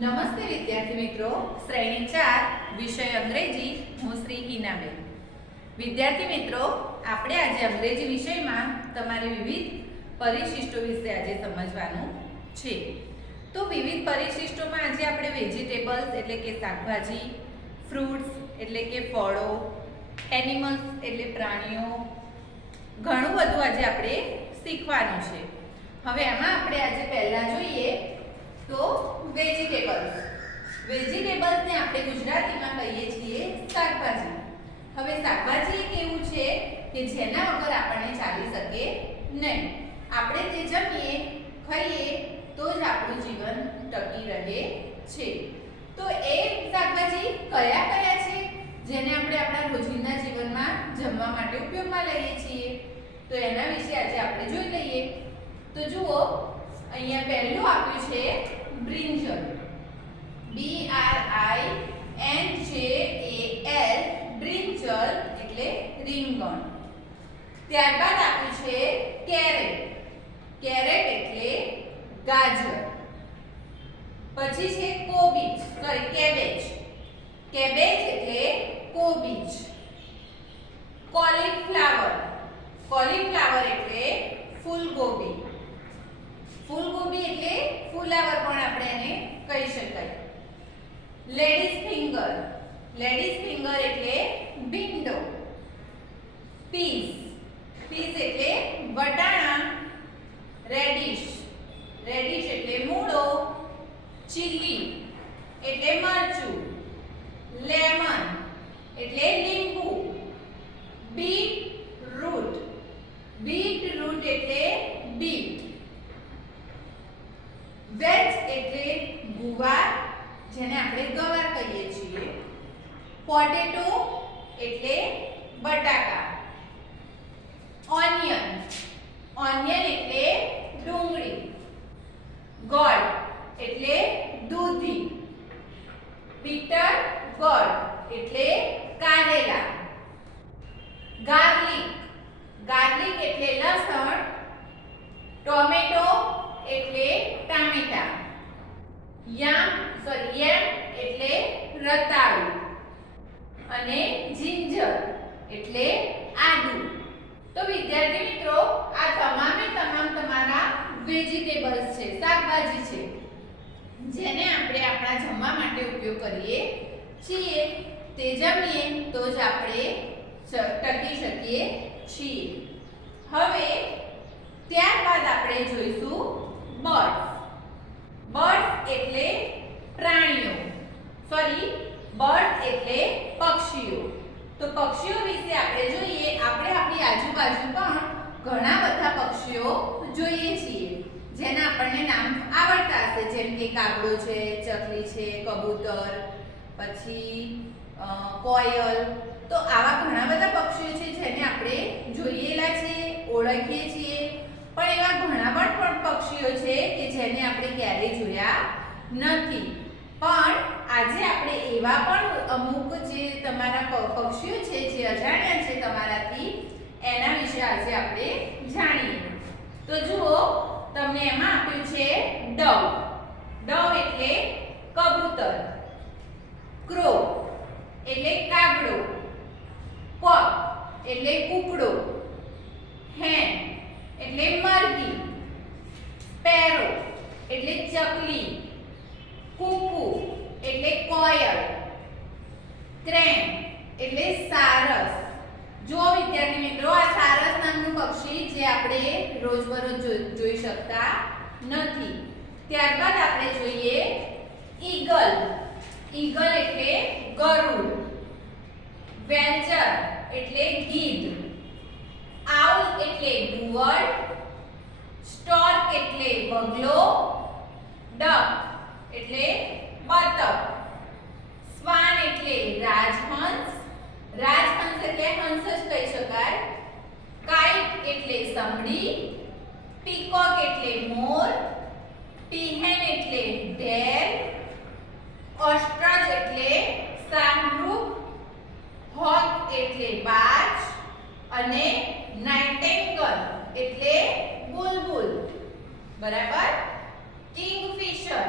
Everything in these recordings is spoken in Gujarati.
નમસ્તે વિદ્યાર્થી મિત્રો, શ્રેણી 4 વિષય અંગ્રેજી, હું શ્રી હિનાબેન. વિદ્યાર્થી મિત્રો, આપણે આજે અંગ્રેજી વિષયમાં તમારે વિવિધ પરિશિષ્ટો વિશે આજે સમજવાનું છે. તો વિવિધ પરિશિષ્ટોમાં આજે આપણે વેજીટેબલ્સ એટલે કે શાકભાજી, ફ્રૂટ્સ એટલે કે ફળો, એનિમલ્સ એટલે પ્રાણીઓ, ઘણું બધું આજે આપણે શીખવાનું છે. હવે આમાં આપણે આજે પહેલા જોઈએ તો વેજીટેબલ્સ. વેજીટેબલ્સને આપણે ગુજરાતીમાં કહીએ છીએ શાકભાજી. હવે શાકભાજી એક એવું છે કે જેના વગર આપણને ચાલી શકે નહીં. આપણે તે જમીએ, ખાઈએ તો જ આપણું જીવન ટકી રહે છે. તો એ શાકભાજી કયા કયા છે જેને આપણે આપણા રોજિંદા જીવનમાં જમવા માટે ઉપયોગમાં લઈએ છીએ? તો એના વિશે આજે આપણે જોઈ લઈએ. તો જુઓ, અહીંયા પહેલું આપ્યું છે બ્રિંજલ, BRINJAL, બ્રિંજલ એટલે રીંગણ. ત્યારબાદ આપ્યું છે કેરેટ, કેરેટ એટલે ગાજર. પછી છે કોબીજ, કેબેજ, કેબેજ એટલે કોબીજ. કોલીફ્લાવર, કોલીફ્લાવર એટલે ફૂલગોબી. ફૂલગોબી એટલે ફુલાવર પણ આપણે એને કહી શકાય. લેડીઝ ફિંગર, લેડીઝ ફિંગર એટલે ભીંડો. પીસ, પીસ એટલે વટાણા. રેડિશ, રેડિશ એટલે મૂળો. ચીલી એટલે મરચું. લેમન એટલે લીંબુ. બીટ રૂટ, બીટ રૂટ એટલે બીટ. વેજ એટલે ગુવાર, જેને આપણે ગવાર કહીએ છીએ. પોટેટો એટલે બટાકા. ઓનિયન, ઓનિયન એટલે ડુંગળી. ગોળ એટલે દૂધી. બીટર ગોળ એટલે કારેલા. ગાર્લિક, ગાર્લિક એટલે લસણ. ટોમેટો એટલે ટામેટા. યામ એટલે રતાળુ. અને જિંજર એટલે આદુ. તો વિદ્યાર્થી મિત્રો, આ તમામે તમામ તમારા વેજીટેબલ્સ છે, શાકભાજી છે, જેને આપણે આપણા જમવા માટે ઉપયોગ કરીએ છીએ. તે જમીએ તો જ આપણે ટકી શકીએ છીએ. હવે ત્યારબાદ આપણે જોઈશું બર્ડ્સ. બર્ડ્સ એટલે પ્રાણીઓ, બર્ડ્સ એટલે પક્ષીઓ. તો પક્ષીઓ વિશે આપણે જોઈએ. આપણે આપણી આજુબાજુ પણ ઘણા બધા પક્ષીઓ જોઈએ છીએ જેના આપણને નામ આવડતા હશે, જેમ કે કાગડો છે, ચકલી છે, કબૂતર, પછી કોયલ. તો આવા ઘણા બધા પક્ષીઓ છે જેને આપણે જોયેલા છે, ઓળખીએ છીએ. પણ એવા ઘણા પણ પક્ષીઓ છે કે જેને આપણે ક્યારેય જોયા નથી. પણ આજે આપણે એવા પણ અમુક જે તમારા પક્ષીઓ છે જે અજાણ્યા છે તમારાથી, એના વિશે આજે આપણે જાણીએ. તો જુઓ, તમને એમાં આપ્યું છે ડવ. ડવ એટલે કબૂતર. ક્રો એટલે કાગડો. કોક એટલે કૂકડો. હેન એટલે મરઘી. સ્પેરો એટલે ચકલી. કુકુ એટલે કોયલ. ક્રેન એટલે સારસ. જો વિદ્યાર્થી મિત્રો, આ સારસ નામનું પક્ષી જે આપણે રોજબરોજ જોઈ શકતા નથી. ત્યારબાદ આપણે જોઈએ ઈગલ. ઈગલ એટલે ગરુડ. વેલ્ચર એટલે ગીધ. આઉલ એટલે ઘુવડ. સ્ટોર્ક એટલે બગલો. ડક એટલે બતક. સ્વાન એટલે રાજહંસ. રાજહંસ એટલે હંસ જ કહી શકાય. કાઇટ એટલે સમડી. પીકોક એટલે મોર. પીહેન એટલે ઢેલ. ઓસ્ટ્રચ એટલે શાહમૃગ. હોક એટલે બાજ. અને નાઇટેંગલ એટલે બુલબુલ. બરાબર. કિંગફિશર,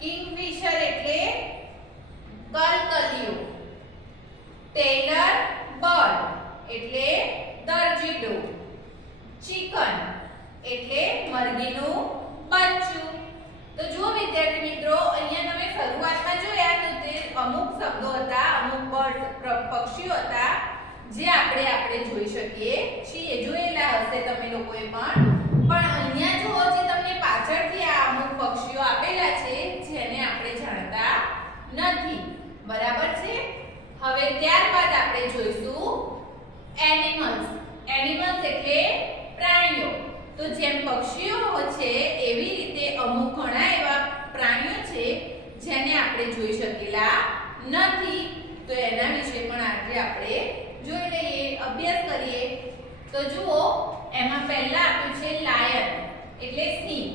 કિંગફિશર વિદ્યાર્થી મિત્રો, અહીંયા તમે શરૂઆતમાં જોયા તો તે અમુક શબ્દો હતા, અમુક પક્ષીઓ હતા જે આપણે જોઈ શકીએ છીએ. જોયેલા હશે તમે લોકોએ પણ અહીંયા જુઓ, જે તમને પાછળથી આ અમુક પક્ષીઓ આપેલા છે જેને આપણે જાણતા નથી. બરાબર છે. હવે ત્યારબાદ આપણે જોઈશું એનિમલ્સ. એનિમલ્સ એટલે પ્રાણીઓ. તો જેમ પક્ષીઓ છે એવી રીતે અમુક ઘણા એવા પ્રાણીઓ છે જેને આપણે જોઈ શકેલા નથી. તો એના વિશે પણ આજે આપણે જોઈ લઈએ, અભ્યાસ કરીએ. તો જુઓ, એમાં પહેલા આપ્યું છે લાયન એટલે સિંહ.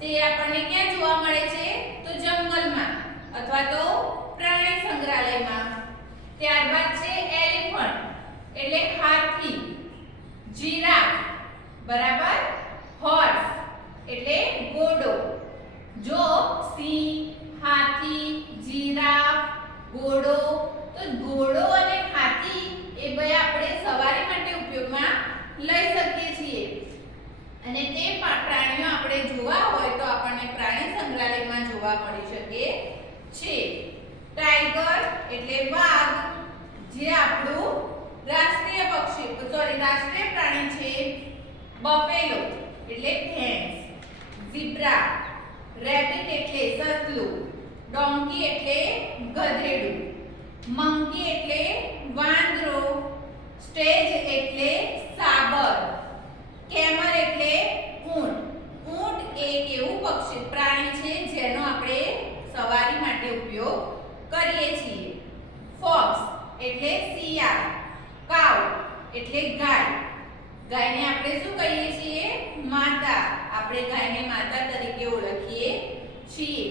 તે આપણને ક્યાં જોવા મળે છે? તો જંગલમાં અથવા તો પ્રાણી સંગ્રહાલયમાં. ત્યારબાદ છે એલિફન્ટ એટલે હાથી, જીરાફ, બરાબર, હોર્સ એટલે ઘોડો. જો સિંહ, હાથી, જીરાફ, ઘોડો, તો ઘોડો અને હાથી એ બે આપણે સવારી માટે ઉપયોગમાં લઈ શકીએ છીએ. અને તે પ્રાણીઓ આપણે જોવા હોય તો આપણને પ્રાણી સંગ્રહાલયમાં જોવા મળી શકે છે. ટાઈગર એટલે વાઘ, જે આપણું રાષ્ટ્રીય પ્રાણી છે. બફેલો એટલે ભેંસ, ઝીબ્રા, રેબિટ એટલે સસલું, ડોંકી એટલે ગધેડું, મંકી એટલે વાંદરો, સ્ટેજ એટલે સાબર, કેમલ એટલે ઊંટ. ઊંટ એક એવું પ્રાણી છે જેનો આપણે સવારી માટે ઉપયોગ કરીએ છીએ. ફોક્સ એટલે શિયાળ, કાઉ એટલે ગાય. ગાયને આપણે શું કહીએ છીએ? માતા. આપણે ગાયને માતા તરીકે ઓળખીએ છીએ.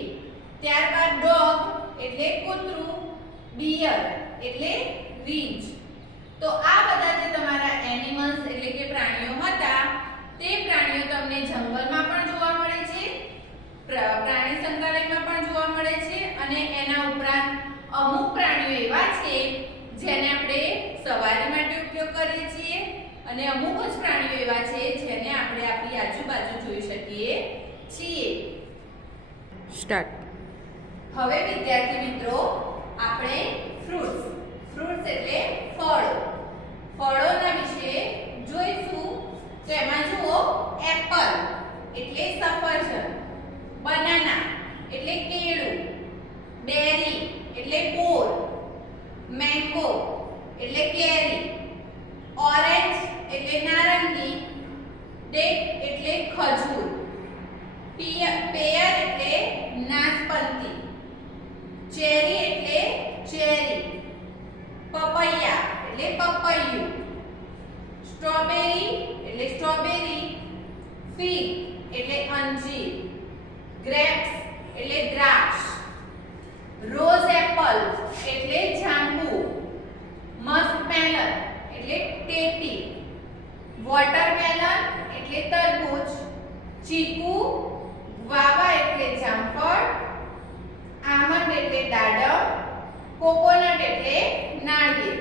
ત્યારબાદ ડોગ એટલે કૂતરું, ડિયર એટલે રીંછ. તો આ બધા જે તમારા એનિમલ્સ એટલે કે પ્રાણીઓ હતા, તે પ્રાણીઓ તમને જંગલમાં પણ જોવા મળે છે, પ્રાણી સંગ્રહાલયમાં પણ જોવા મળે છે, અને એના ઉપરાંત અમુક પ્રાણીઓ એવા છે જેને આપણે સવારી માટે ઉપયોગ કરીએ છીએ, અને અમુક જ પ્રાણીઓ એવા છે જેને આપણે આપણી આજુબાજુ જોઈ શકીએ છીએ. સ્ટાર્ટ. હવે વિદ્યાર્થી મિત્રો, આપણે ફ્રૂટ્સ એટલે ફળો, ફળોના વિશે જોઈશું. તો એમાં જુઓ, એપલ એટલે સફરજન, બનાના એટલે કેળું, બેરી એટલે બોર, મેંગો એટલે કેરી, ઓરેન્જ એટલે નારંગી, ડેટ એટલે ખજૂર, પેયર એટલે નાશપંતી, ચેરી એટલે ચેરી, પપૈયા એટલે પપૈયું, સ્ટ્રોબેરી એટલે સ્ટ્રોબેરી, ફિગ એટલે અંજીર, ગ્રેપ્સ એટલે દ્રાક્ષ, રોઝ એપલ એટલે જાંબુ, મસ્કમેલન એટલે ટેટી, વોટરમેલન એટલે તરબૂચ, ચીકુ, ગ્વાવા એટલે જામફળ, આમંડ એટલે દાડમ, કોકોનટ એટલે નાળિયેર.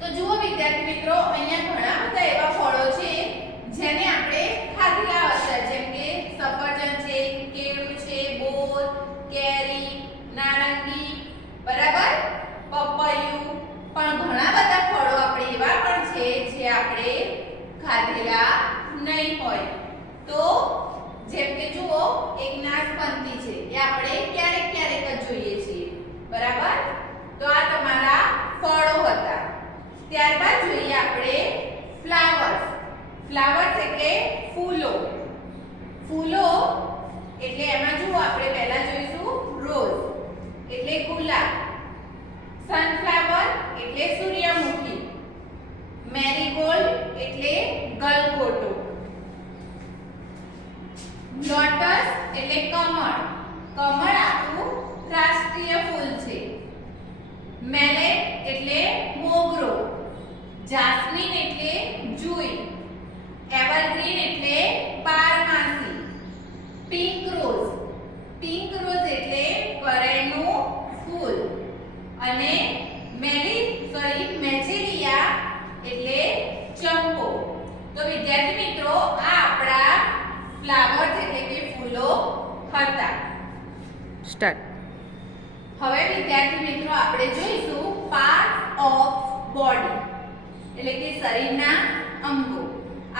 તો જુઓ વિદ્યાર્થી મિત્રો, અહીંયા ઘણા બધા એવા ફળો છે જેને આપણે ખાધેલા હશે, જેમ કે સફરજન છે, કેળું છે, બોર, કેરી, નારંગી, બરાબર, પપૈયું. પણ ઘણા બધા ફળો આપણે એવા પણ છે જે આપણે ખાધેલા નહીં હોય. તો જેમ કે જુઓ, એક નાશપંતી છે, એ આપણે ક્યારેક ક્યારેક જ જોઈએ છીએ, બરાબર. તો આ તમારા ફળો હતા. ત્યારબાદ જોઈએ આપણે ફ્લાવર્સ. ફ્લાવર્સ એટલે ફૂલો. ફૂલો એટલે એમાં જુઓ, આપણે પહેલા જોઈશું રોઝ એટલે ગુલાબ, સનફ્લાવર એટલે સૂર્યમુખી, મેરીગોલ્ડ એટલે ગલગોટો, લોટસ એટલે કમળ. કમળ આપણું રાષ્ટ્રીય ફૂલ છે. મેલેટ એટલે મોગરો, જાસ્મીન એટલે જુઈ, એવરગ્રીન એટલે બારમાસી, પિંક રોઝ. પિંક રોઝ એટલે કરેણનું ફૂલ, અને મેચેલિયા એટલે ચંપો. તો વિદ્યાર્થી મિત્રો, આ આપણા ફ્લાવર્સ એટલે કે ફૂલો હતા. સ્ટાર્ટ. હવે વિદ્યાર્થી મિત્રો આપણે જોઈશું પાર્ટ ઓફ બોડી એટલે કે શરીરના અંગો.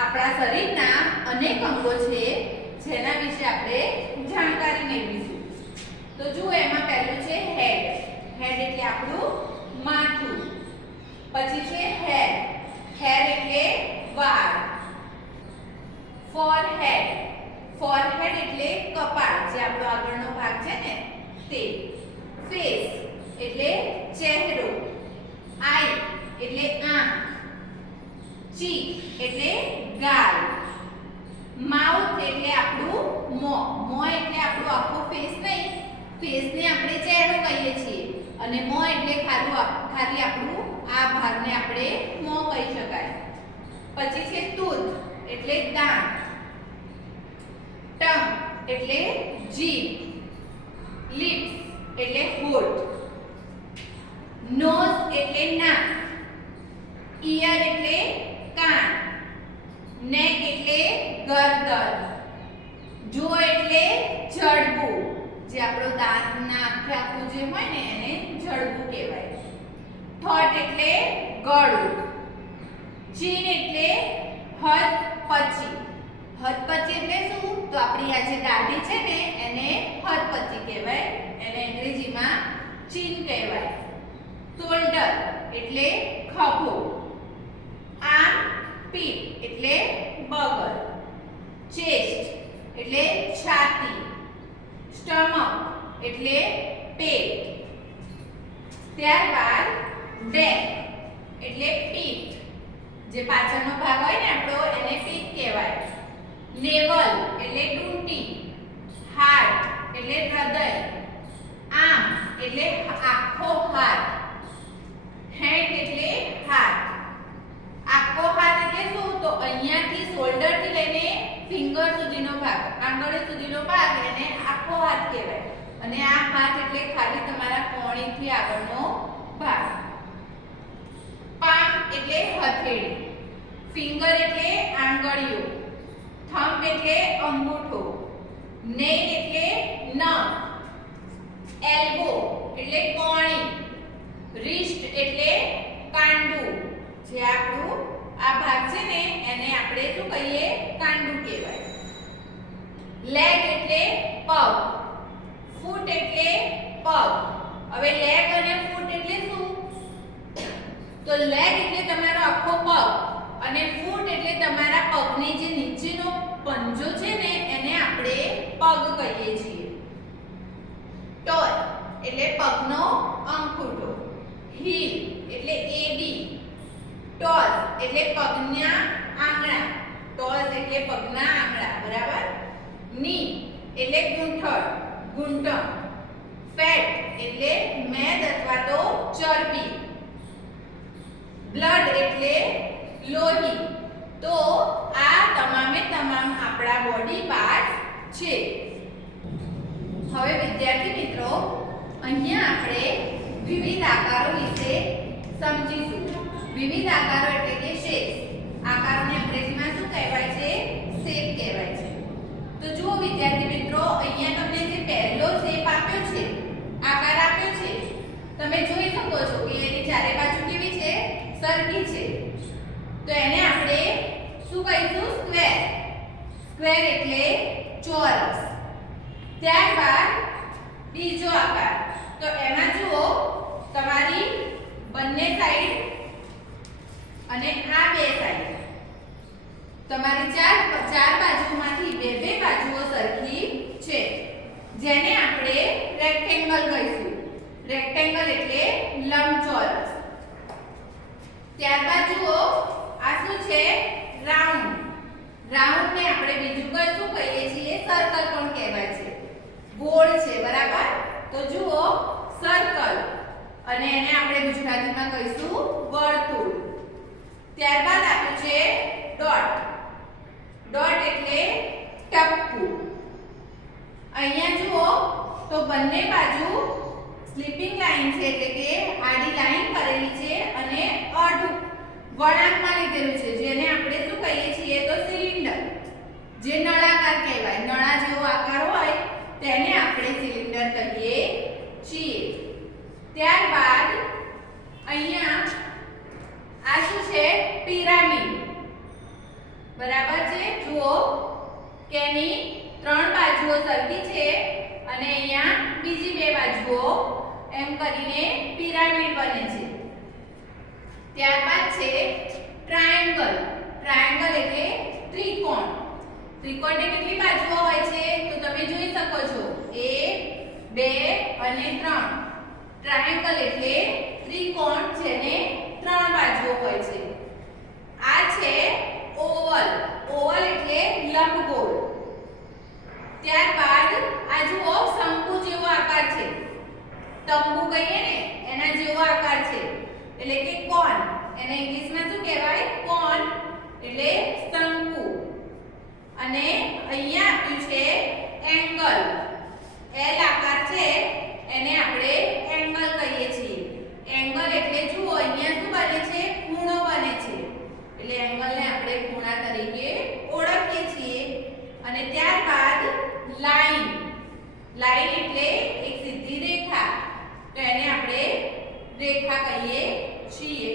આપણા શરીરના અનેક અંગો છે જેના વિશે આપણે જાણકારી મેળવીશું. તો જુઓ એમાં પહેલું છે હેડ. હેડ એટલે આપણું માથું. પછી છે હેર. હેર એટલે વાળ. ફોરહેડ. ફોરહેડ એટલે કપાળ જે આપણો આગળનો ભાગ છે ને તે. ફેસ એટલે ચહેરો. આઈ એટલે આંખ. ચીક એટલે ગાલ. માઉથ એટલે આપણું મોં. મોં એટલે આપણું આખો ફેસ નહીં, ફેસને આપણે ચહેરો કહીએ છીએ અને મોં એટલે ખાલી આપણું આ ભાગને આપણે મોં કહી શકાય. પછી છે ટૂથ એટલે દાંત. ટંગ એટલે જીભ. લિપ્સ એટલે હોઠ. નોઝ એટલે નાક. ઈયર એટલે કાન. નેક એટલે ગરદન. જો એટલે જડબું જે આપણો દાંતના આખું જે હોય ને એને જડબું કહેવાય. થોટ એટલે ગળું. ચીન એટલે હથપચી. હથપચી એટલે શું? તો આપણી આ જે દાઢી છે ને એને હથપચી કહેવાય. એને અંગ્રેજીમાં ચીન કહેવાય. શોલ્ડર એટલે ખભો. આર્મ પીઠ એટલે બગલ. ચેસ્ટ એટલે છાતી. સ્ટમક એટલે પેટ. ત્યારબાદ બેક એટલે પીઠ જે પાછળનો ભાગ હોય ને આપણો એને પીઠ કહેવાય. નેવલ એટલે ડૂંટી. હાર્ટ એટલે હૃદય. આર્મ એટલે આખો હાથ. હેન્ડ એટલે હાથ. આખો હાથ એટલે શું? તો અહીંયાથી શોલ્ડર થી લઈને ફિંગર સુધીનો ભાગ, આંગળી સુધીનો ભાગ એને આખો હાથ કહેવાય. અને આ હાથ એટલે ખાલી તમારા કોણીથી આગળનો ભાગ. પામ એટલે હથેળી. ફિંગર એટલે આંગળીઓ. થંબ એટલે અંગૂઠો. નેલ એટલે નખ. એલ્બો એટલે કોણી. રિસ્ટ એટલે કાંડું જે આપણું આ ભાગ છે ને એને આપણે શું કહીએ? કાંડું કહેવાય. લેગ એટલે પગ. ફૂટ એટલે પગ. હવે લેગ અને ફૂટ એટલે શું? તો લેગ એટલે તમારો આખો પગ અને ફૂટ એટલે તમારા પગની જે નીચેનો પંજો છે ને એને આપણે પગ કહીએ છીએ. ટો એટલે પગનો અંગૂઠો. હીલ એટલે એડી. ટોઝ એટલે પગના આંગળા. ટોઝ એટલે પગના આંગળા, બરાબર. ની એટલે ઘૂંટણ. ફેટ એટલે મેદ અથવા તો ચરબી. બ્લડ એટલે લોહી. તો આ તમામે તમામ આપણા બોડી પાર્ટ્સ છે. હવે વિદ્યાર્થી મિત્રો અહીંયા આપણે વિવિધ આકારો વિશે સમજીશું. વિવિધ આકારો એટલે કે શેપ્સ. આકારોને અંગ્રેજીમાં શું કહેવાય છે? શેપ કહેવાય છે. તો જુઓ વિદ્યાર્થી મિત્રો અહીંયા તમને જે પહેલો શેપ આપ્યો છે, આકાર આપ્યો છે, તમે જોઈ શકો છો કે એની ચારે બાજુ કેવી છે? સરખી છે. તો એને આપણે શું કહીશું? સ્ક્વેર. સ્ક્વેર એટલે ચોરસ. ત્યારબાદ બીજો આકાર. તો એમાં જુઓ તમારી બંને સાઈડ અને આ બે સાઈડ તમારી ચાર બાજુમાંથી બે બાજુઓ સરખી છે જેને આપણે રેક્ટેંગલ કહીશું. રેક્ટેંગલ એટલે લંબચોરસ. ત્યારબાદ જુઓ આ શું છે? રાઉન્ડ. રાઉન્ડ ને આપણે બીજું શું કહીએ છીએ? સર્કલ પણ કહેવાય છે. ગોળ છે, બરાબર. તો જુઓ સર્કલ અને એને આપણે ગુજરાતીમાં કહીશું વર્તુળ. ત્યારબાદ આપ્યું છે ડોટ. ડોટ એટલે ટપકું. અહીંયા જુઓ તો બંને બાજુ સ્લીપિંગ લાઈન છે એટલે કે આડી લાઈન કરેલી છે અને અર્ધ વળાંકમાં લીધેલું છે જેને આપણે શું કહીએ છીએ? તો સિલિન્ડર. જે નળાકાર કહેવાય. નળા જેવો આકાર હોય તેને આપણે સિલિન્ડર કહીએ ત્યારબાદ અહીંયા આ શું છે પિરામિડ બરાબર છે જુઓ કે એની 3 બાજુઓ સરખી છે અને અહીંયા બીજી 2 બાજુઓ એમ કરીને પિરામિડ બને છે ત્યારબાદ છે ટ્રાયેંગલ ટ્રાયેંગલ એટલે ત્રિકોણ ત્રિકોણની કેટલી બાજુઓ હોય છે તો તમે જોઈ શકો છો 1 2 અને 3 ટ્રાયેંગલ એટલે ત્રિકોણ જેને 3 બાજુઓ હોય છે આ છે ઓવલ ઓવલ એટલે લંબગોળ ત્યારબાદ આ જુઓ શંકુ જેવો આકાર છે તંબુ કહીએ ને એના જેવો આકાર છે એટલે કે કોન એને ઇંગ્લિશમાં શું કહેવાય કોન એટલે શંકુ અને અહીંયા આપ્યું છે એંગલ એલ આકાર છે એને આપણે એંગલ કહીએ છીએ એંગલ એટલે જુઓ અહીંયા શું બને છે ખૂણો બને છે એટલે એંગલને આપણે ખૂણા તરીકે ઓળખીએ છીએ અને ત્યારબાદ લાઈન લાઈન એટલે એક સીધી રેખા તો એને આપણે રેખા કહીએ છીએ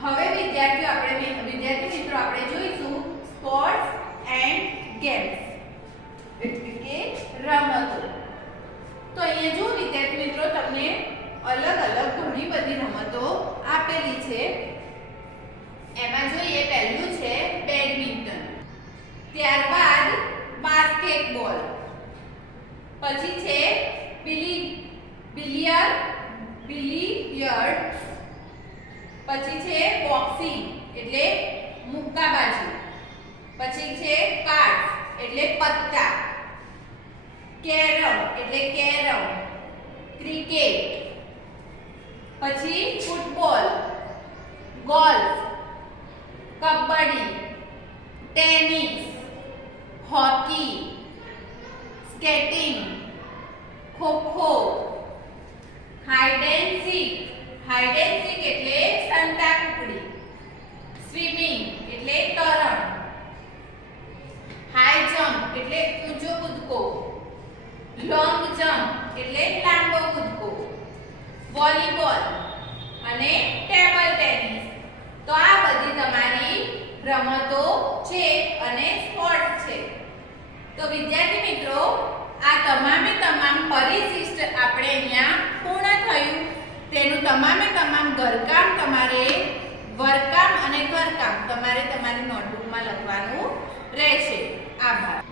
હવે વિદ્યાર્થી મિત્રો આપણે જોઈશું સ્પોર્ટ્સ એન્ડ ગેમ્સ એટલે કે રમતો તો અહીંયા જો વિદ્યાર્થી મિત્રો તમને અલગ અલગ ઘણી બધી રમતો આપેલી છે એમાં જોઈએ પહેલું છે બેડમિન્ટન ત્યારબાદ બાસ્કેટબોલ પછી છે બિલિયર્ડ પછી છે બોક્સિંગ એટલે મુક્કાબાજી પછી છે કાર્ડ્સ એટલે પત્તા કેરમ એટલે કેરમ ક્રિકેટ પછી football golf kabaddi tennis hockey skating kho kho hide and seek એટલે સંતાકુકડી સ્વિમિંગ એટલે તરણ હાઈ જમ્પ એટલે ઊંચો કૂદકો લોંગ જમ્પ એટલે લાંબો કૂદકો વોલીબોલ અને ટેબલ ટેનિસ તો આ બધી તમારી રમતો છે અને સ્પોર્ટ છે તો વિદ્યાર્થી મિત્રો આ તમામે તમામ પરિશિષ્ટ આપણે અહીંયા પૂર્ણ થયું તેનું તમામે તમામ ઘરકામ તમારે વર્કકામ અને ઘરકામ તમારે તમારી નોટબુકમાં લખવાનું રહેશે આભાર